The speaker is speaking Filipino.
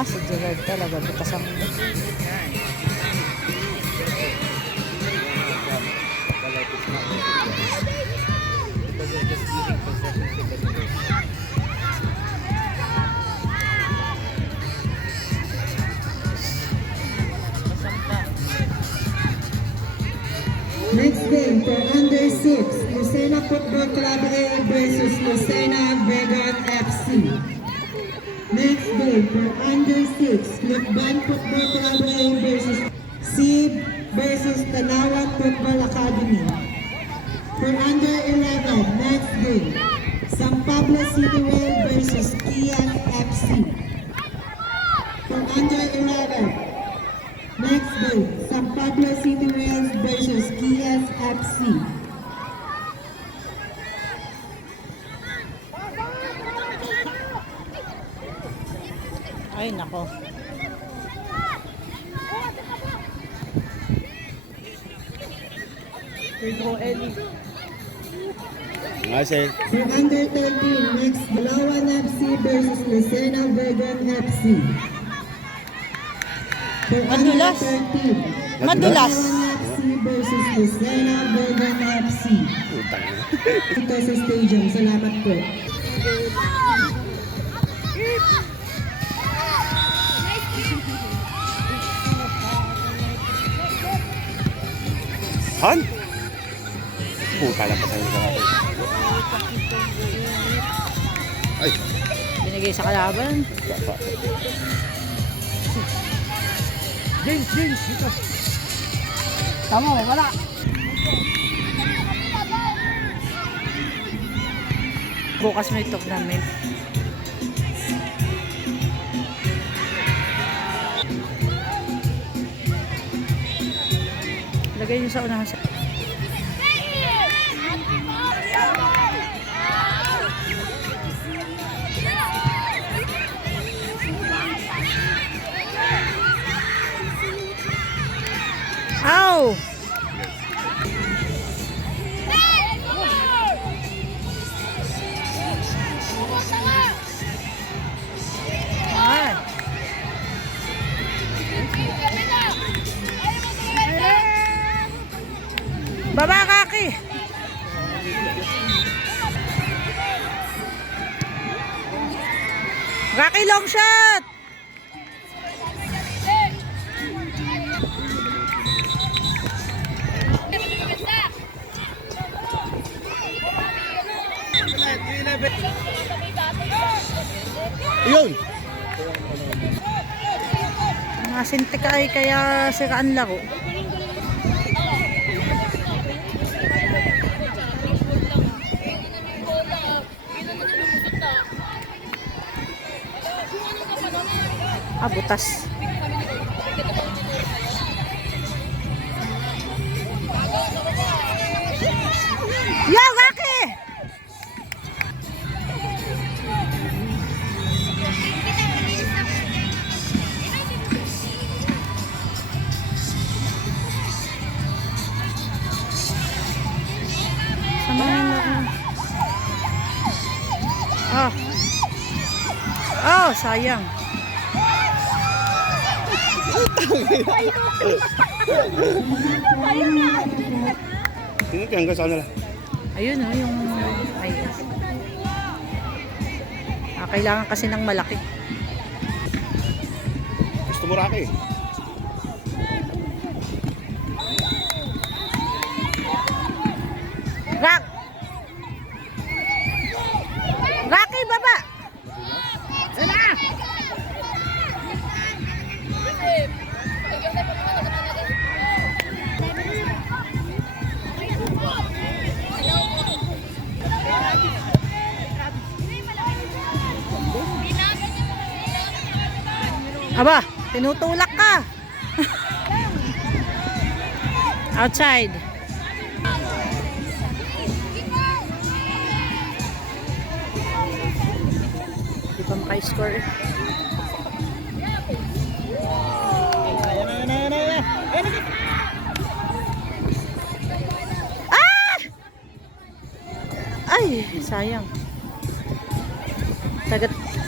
si Gerard talaga. Butas ang Next game for under 6, Lucena Football Club A versus Lucena Vegan FC. Next game for under 6, Lukban Football Club A versus SEEB versus Tanawan Football Academy. For under 11, next game, San Pablo Citywell versus Kian FC. For under 11, next game, San Pablo Citywell versus Kias FC. ay nako. For under 13, next Balawan FC versus Lucena Vegan FC. For under Madulas. 13, Madulas. Balawan FC versus Lucena Vegan FC. Ito sa stadium. Salamat po. Han? Puta lang pa sa'yo sa natin. Ay! Binigay sa kalaban. Sapa. James, dito. Tama, wala. Bukas may tournament. Lagay niyo sa unahan sa... Ow! Ah. Baba kaki. Kaki long shot. Yun! Nasintik ay kaya siraan laro. Ah, butas. Yo, Gaki! Samahin mo. Ah. Oh, sayang. Tingnan ka hanggang saan nila. Ayun oh, yung ayun. Ah, kailangan kasi ng malaki. Gusto mo Rocky? Rock! Rocky, baba! Sana! Aba, tinutulak ka. Outside. Di pa maka-score. Ah! Ay, sayang. Sagat.